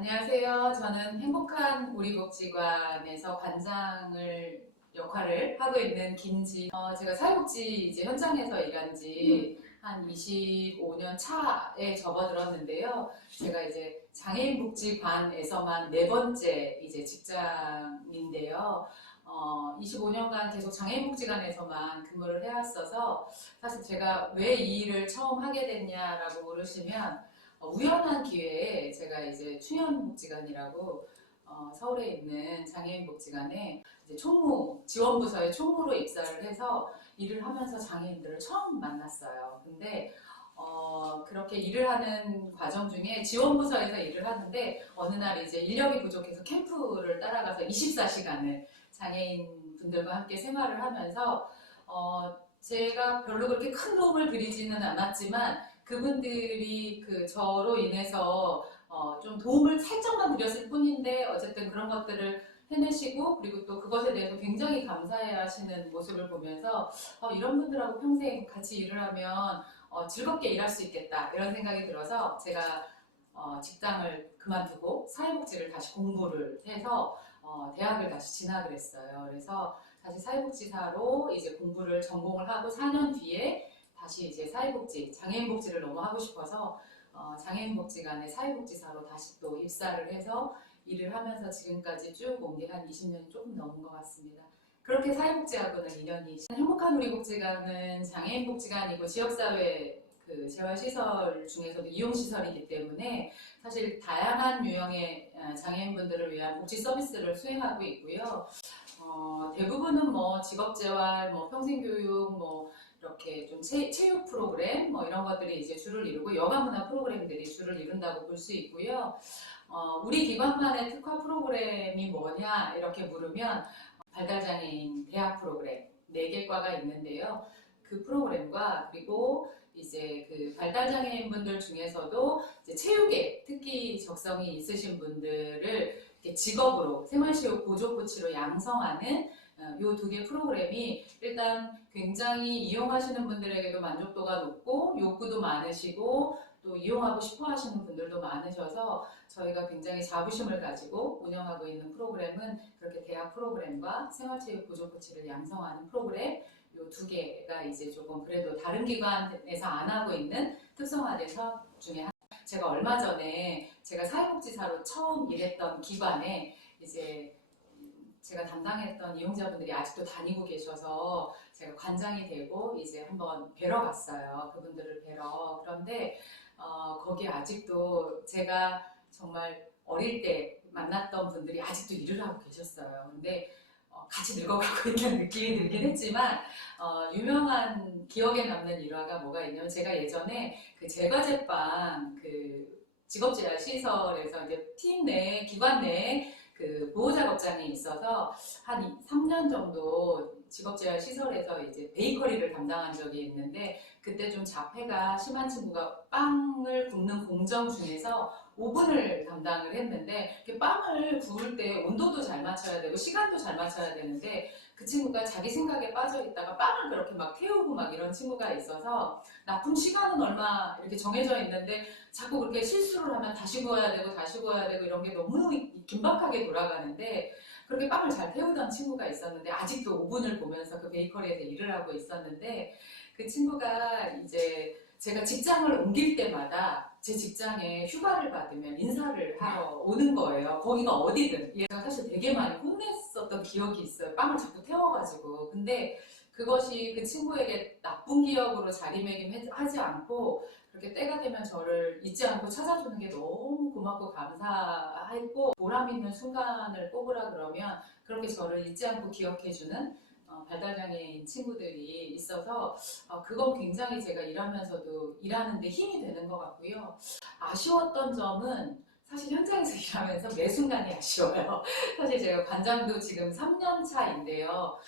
안녕하세요. 저는 행복한 우리복지관에서 관장을 역할을 하고 있는 김지. 어, 제가 사회복지 이제 현장에서 일한 지 한 25년 차에 접어들었는데요. 제가 이제 장애인 복지관에서만 네 번째 이제 직장인데요. 어, 25년간 계속 장애인 복지관에서만 근무를 해왔어서 사실 제가 왜 이 일을 처음 하게 됐냐라고 물으시면 어, 우연한 기회에 제가 이제 충현복지관이라고 어, 서울에 있는 장애인 복지관에 이제 총무 지원부서에 총무로 입사를 해서 일을 하면서 장애인들을 처음 만났어요. 근데 어, 그렇게 일을 하는 과정 중에 지원부서에서 일을 하는데 어느 날 이제 인력이 부족해서 캠프를 따라가서 24시간을 장애인 분들과 함께 생활을 하면서 어, 제가 별로 그렇게 큰 도움을 드리지는 않았지만 그분들이 그 저로 인해서 어, 좀 도움을 살짝만 드렸을 뿐인데 어쨌든 그런 것들을 해내시고 그리고 또 그것에 대해서 굉장히 감사해 하시는 모습을 보면서 어, 이런 분들하고 평생 같이 일을 하면 어, 즐겁게 일할 수 있겠다 이런 생각이 들어서 제가 어, 직장을 그만두고 사회복지를 다시 공부를 해서 어, 대학을 다시 진학을 했어요. 그래서 다시 사회복지사로 이제 공부를 전공을 하고 4년 뒤에 다시 이제 사회복지, 장애인복지를 너무 하고 싶어서 어, 장애인복지관의 사회복지사로 다시 또 입사를 해서 일을 하면서 지금까지 쭉 온 게 한 20년이 조금 넘은 것 같습니다. 그렇게 사회복지하고는 인연이 행복한 우리 복지관은 장애인 복지관이고 지역사회 그 재활시설 중에서도 이용시설이기 때문에 사실 다양한 유형의 어, 장애인분들을 위한 복지 서비스를 수행하고 있고요. 어, 대부분은 뭐 직업재활, 뭐 평생교육, 뭐 이렇게 좀 체, 체육 프로그램 뭐 이런 것들이 이제 주를 이루고 여가 문화 프로그램들이 주를 이룬다고 볼 수 있고요. 어, 우리 기관만의 특화 프로그램이 뭐냐 이렇게 물으면 발달장애인 대학 프로그램 4개 과가 있는데요. 그 프로그램과 그리고 이제 그 발달장애인 분들 중에서도 체육에 특히 적성이 있으신 분들을 직업으로 생활체육 보조코치로 양성하는 이 두 개 프로그램이 일단 굉장히 이용하시는 분들에게도 만족도가 높고 욕구도 많으시고 또 이용하고 싶어 하시는 분들도 많으셔서 저희가 굉장히 자부심을 가지고 운영하고 있는 프로그램은 그렇게 대학 프로그램과 생활체육 보조 코치를 양성하는 프로그램 요두 개가 이제 조금 그래도 다른 기관에서 안 하고 있는 특성화된 사업 중에 하나. 제가 얼마 전에 제가 사회복지사로 처음 일했던 기관에 이제 제가 담당했던 이용자분들이 아직도 다니고 계셔서 제가 관장이 되고 이제 한번 뵈러 갔어요. 그분들을 뵈러. 그런데 어, 거기 아직도 제가 정말 어릴 때 만났던 분들이 아직도 일을 하고 계셨어요. 근데 어, 같이 늙어가고 있는 느낌이 들긴 했지만 어, 유명한 기억에 남는 일화가 뭐가 있냐면 제가 예전에 그 제과제빵 그 직업재활 시설에서 이제 팀 내, 기관 내에 그 보호작업장이 있어서 한 3년 정도 직업재활 시설에서 이제 베이커리를 담당한 적이 있는데 그때 좀 자폐가 심한 친구가 빵을 굽는 공정 중에서 오븐을 담당을 했는데 빵을 구울 때 온도도 잘 맞춰야 되고 시간도 잘 맞춰야 되는데 그 친구가 자기 생각에 빠져 있다가 빵을 그렇게 막 태우고 막 이런 친구가 있어서 납품 시간은 얼마 이렇게 정해져 있는데 자꾸 그렇게 실수를 하면 다시 구워야 되고 다시 구워야 되고 이런 게 너무 긴박하게 돌아가는데 그렇게 빵을 잘 태우던 친구가 있었는데 아직도 오븐을 보면서 그 베이커리에서 일을 하고 있었는데 그 친구가 이제 제가 직장을 옮길 때마다 제 직장에 휴가를 받으면 인사를 하러 오는 거예요. 거기가 어디든. 얘가 사실 되게 많이 혼냈었던 기억이 있어요. 빵을 자꾸 태워가지고. 근데 그것이 그 친구에게 나쁜 기억으로 자리매김하지 않고 그렇게 때가 되면 저를 잊지 않고 찾아주는 게 너무 고맙고 감사했고 보람 있는 순간을 꼽으라 그러면 그렇게 저를 잊지 않고 기억해주는 어, 발달장애인 친구들이 있어서 어, 그건 굉장히 제가 일하면서도 일하는데 힘이 되는 것 같고요. 아쉬웠던 점은 사실 현장에서 일하면서 매 순간이 아쉬워요. 사실 제가 관장도 지금 3년 차인데요.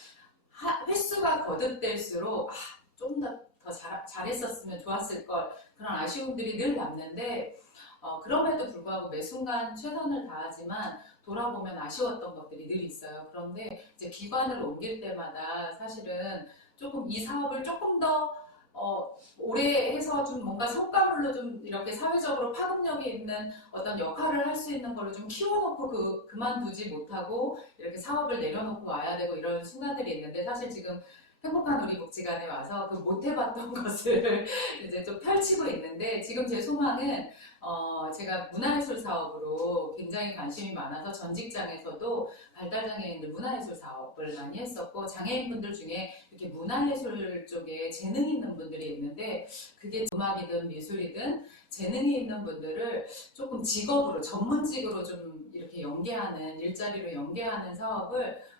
하- 횟수가 거듭될수록 아, 좀더 더 잘했었으면 좋았을 걸 그런 아쉬움들이 늘 남는데 어, 그럼에도 불구하고 매 순간 최선을 다하지만 돌아보면 아쉬웠던 것들이 늘 있어요. 그런데 이제 기관을 옮길 때마다 사실은 조금 이 사업을 조금 더 어, 오래 해서 좀 뭔가 성과물로 좀 이렇게 사회적으로 파급력이 있는 어떤 역할을 할 수 있는 걸로 좀 키워놓고 그, 그만두지 못하고 이렇게 사업을 내려놓고 와야 되고 이런 순간들이 있는데 사실 지금 행복한 우리 복지관에 와서 그 못 해봤던 것을 이제 좀 펼치고 있는데 지금 제 소망은 어, 제가 문화예술 사업으로 굉장히 관심이 많아서 전 직장에서도 발달장애인들 문화예술 사업을 많이 했었고 장애인분들 중에 이렇게 문화예술 쪽에 재능 있는 분들이 있는데 그게 음악이든 미술이든 재능이 있는 분들을 조금 직업으로 전문직으로 좀 이렇게 연계하는 일자리로 연계하는 사업을 꼭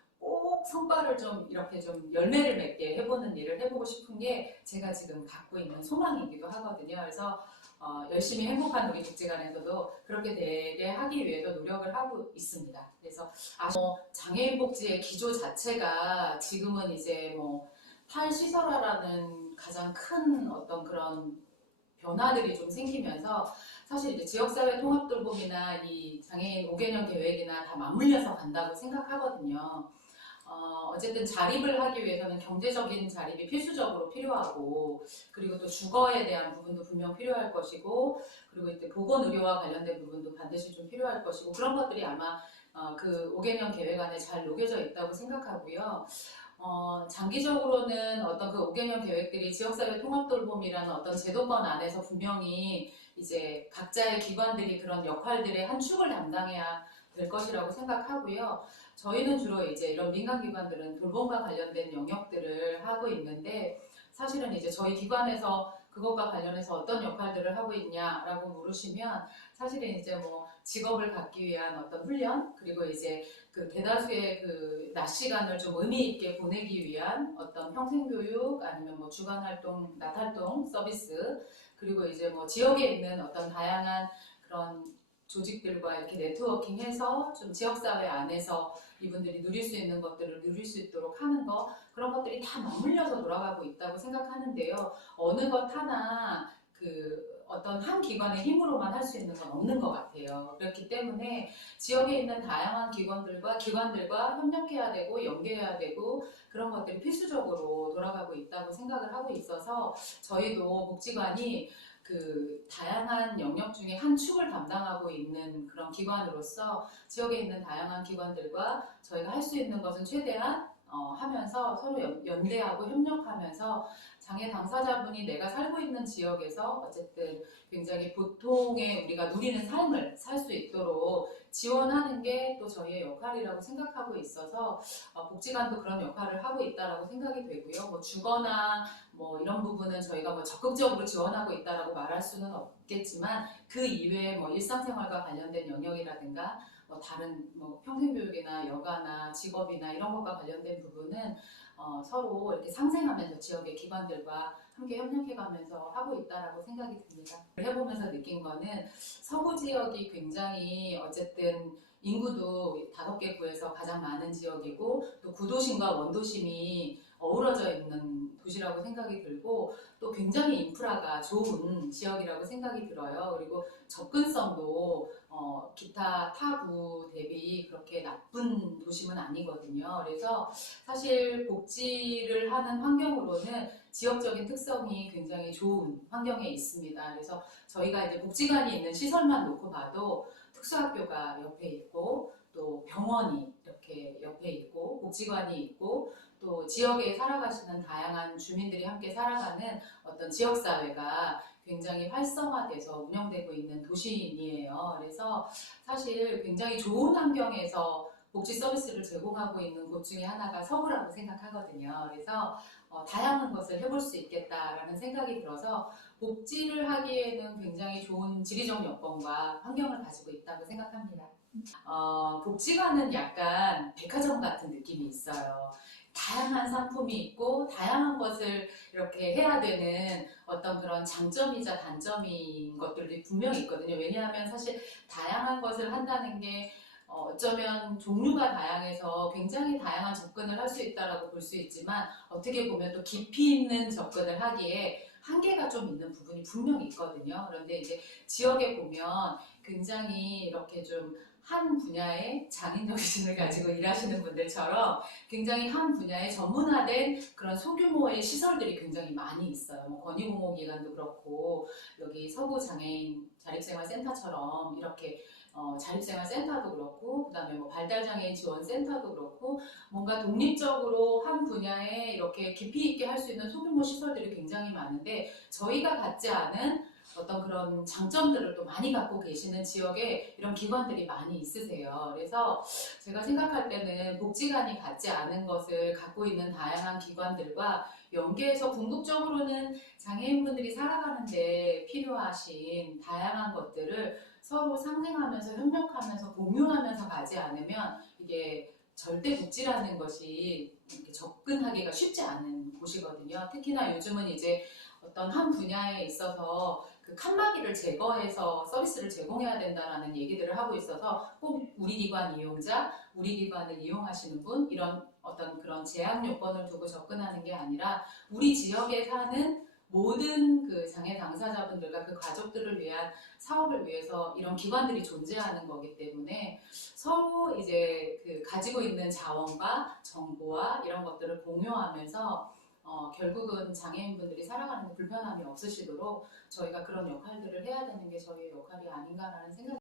성과를 좀 이렇게 좀 열매를 맺게 해보는 일을 해보고 싶은 게 제가 지금 갖고 있는 소망이기도 하거든요. 그래서 어, 열심히 행복한 우리 복지관에서도 그렇게 되게 하기 위해서 노력을 하고 있습니다. 그래서 아, 뭐 장애인 복지의 기조 자체가 지금은 이제 뭐 탈시설화라는 가장 큰 어떤 그런 변화들이 좀 생기면서 사실 이제 지역사회 통합 돌봄이나 이 장애인 5개년 계획이나 다 맞물려서 간다고 생각하거든요. 어, 어쨌든 자립을 하기 위해서는 경제적인 자립이 필수적으로 필요하고 그리고 또 주거에 대한 부분도 분명 필요할 것이고 그리고 이제 보건의료와 관련된 부분도 반드시 좀 필요할 것이고 그런 것들이 아마 어, 그 5개년 계획 안에 잘 녹여져 있다고 생각하고요. 어, 장기적으로는 어떤 그 5개년 계획들이 지역사회 통합돌봄이라는 어떤 제도권 안에서 분명히 이제 각자의 기관들이 그런 역할들의 한 축을 담당해야 될 것이라고 생각하고요. 저희는 주로 이제 이런 민간기관들은 돌봄과 관련된 영역들을 하고 있는데 사실은 이제 저희 기관에서 그것과 관련해서 어떤 역할들을 하고 있냐라고 물으시면 사실은 이제 뭐 직업을 갖기 위한 어떤 훈련 그리고 이제 그 대다수의 그 낮 시간을 좀 의미 있게 보내기 위한 어떤 평생 교육 아니면 뭐 주간 활동, 낮 활동 서비스 그리고 이제 뭐 지역에 있는 어떤 다양한 그런 조직들과 이렇게 네트워킹해서 좀 지역사회 안에서 이분들이 누릴 수 있는 것들을 누릴 수 있도록 하는 거 그런 것들이 다 맞물려서 돌아가고 있다고 생각하는데요. 어느 것 하나 그 어떤 한 기관의 힘으로만 할 수 있는 건 없는 것 같아요. 그렇기 때문에 지역에 있는 다양한 기관들과 기관들과 협력해야 되고 연계해야 되고 그런 것들이 필수적으로 돌아가고 있다고 생각을 하고 있어서 저희도 복지관이 그 다양한 영역 중에 한 축을 담당하고 있는 그런 기관으로서 지역에 있는 다양한 기관들과 저희가 할 수 있는 것은 최대한 어, 하면서 서로 연, 연대하고 협력하면서 장애 당사자분이 내가 살고 있는 지역에서 어쨌든 굉장히 보통의 우리가 누리는 삶을 살 수 있도록 지원하는 게 또 저희의 역할이라고 생각하고 있어서 어, 복지관도 그런 역할을 하고 있다라고 생각이 되고요. 뭐 주거나 뭐 이런 부분은 저희가 뭐 적극적으로 지원하고 있다라고 말할 수는 없겠지만 그 이외에 뭐 일상생활과 관련된 영역이라든가 뭐 다른 뭐 평생교육이나 여가나 직업이나 이런 것과 관련된 부분은 어, 서로 이렇게 상생하면서 지역의 기관들과 함께 협력해가면서 하고 있다라고 생각이 듭니다. 해보면서 느낀 거는 서부 지역이 굉장히 어쨌든 인구도 다섯 개 구에서 가장 많은 지역이고 또 구도심과 원도심이 어우러져 있는 도시라고 생각이 들고 또 굉장히 인프라가 좋은 지역이라고 생각이 들어요. 그리고 접근성도 어, 기타 타구 대비 그렇게 나쁜 도심은 아니거든요. 그래서 사실 복지를 하는 환경으로는 지역적인 특성이 굉장히 좋은 환경에 있습니다. 그래서 저희가 이제 복지관이 있는 시설만 놓고 봐도 특수학교가 옆에 있고 또 병원이 이렇게 옆에 있고 복지관이 있고 또 지역에 살아가시는 다양한 주민들이 함께 살아가는 어떤 지역사회가 굉장히 활성화돼서 운영되고 있는 도시이에요. 그래서 사실 굉장히 좋은 환경에서 복지 서비스를 제공하고 있는 곳 중에 하나가 서구라고 생각하거든요. 그래서 어, 다양한 것을 해볼 수 있겠다라는 생각이 들어서 복지를 하기에는 굉장히 좋은 지리적 여건과 환경을 가지고 있다고 생각합니다. 어, 복지관은 약간 백화점 같은 느낌이 있어요. 다양한 상품이 있고 다양한 것을 이렇게 해야 되는 어떤 그런 장점이자 단점인 것들이 분명히 있거든요. 왜냐하면 사실 다양한 것을 한다는 게 어, 어쩌면 종류가 다양해서 굉장히 다양한 접근을 할 수 있다라고 볼 수 있지만 어떻게 보면 또 깊이 있는 접근을 하기에 한계가 좀 있는 부분이 분명히 있거든요. 그런데 이제 지역에 보면 굉장히 이렇게 좀 한 분야의 장인 정신을 가지고 일하시는 분들처럼 굉장히 한 분야에 전문화된 그런 소규모의 시설들이 굉장히 많이 있어요. 뭐 권익공모기관도 그렇고 여기 서구 장애인 자립생활센터처럼 이렇게 어, 자립생활센터도 그렇고 그다음에 뭐 발달장애인 지원센터도 그렇고 뭔가 독립적으로 한 분야에 이렇게 깊이 있게 할 수 있는 소규모 시설들이 굉장히 많은데 저희가 갖지 않은 어떤 그런 장점들을 또 많이 갖고 계시는 지역에 이런 기관들이 많이 있으세요. 그래서 제가 생각할 때는 복지관이 갖지 않은 것을 갖고 있는 다양한 기관들과 연계해서 궁극적으로는 장애인분들이 살아가는데 필요하신 다양한 것들을 서로 상생하면서 협력하면서 공유하면서 가지 않으면 이게 절대 복지라는 것이 접근하기가 쉽지 않은 곳이거든요. 특히나 요즘은 이제 어떤 한 분야에 있어서 그 칸막이를 제거해서 서비스를 제공해야 된다라는 얘기들을 하고 있어서 꼭 우리 기관 이용자, 우리 기관을 이용하시는 분 이런 어떤 그런 제약 요건을 두고 접근하는 게 아니라 우리 지역에 사는 모든 그 장애 당사자분들과 그 가족들을 위한 사업을 위해서 이런 기관들이 존재하는 거기 때문에 서로 이제 그 가지고 있는 자원과 정보와 이런 것들을 공유하면서 어, 결국은 장애인분들이 살아가는 데 불편함이 없으시도록 저희가 그런 역할들을 해야 되는 게 저희의 역할이 아닌가라는 생각이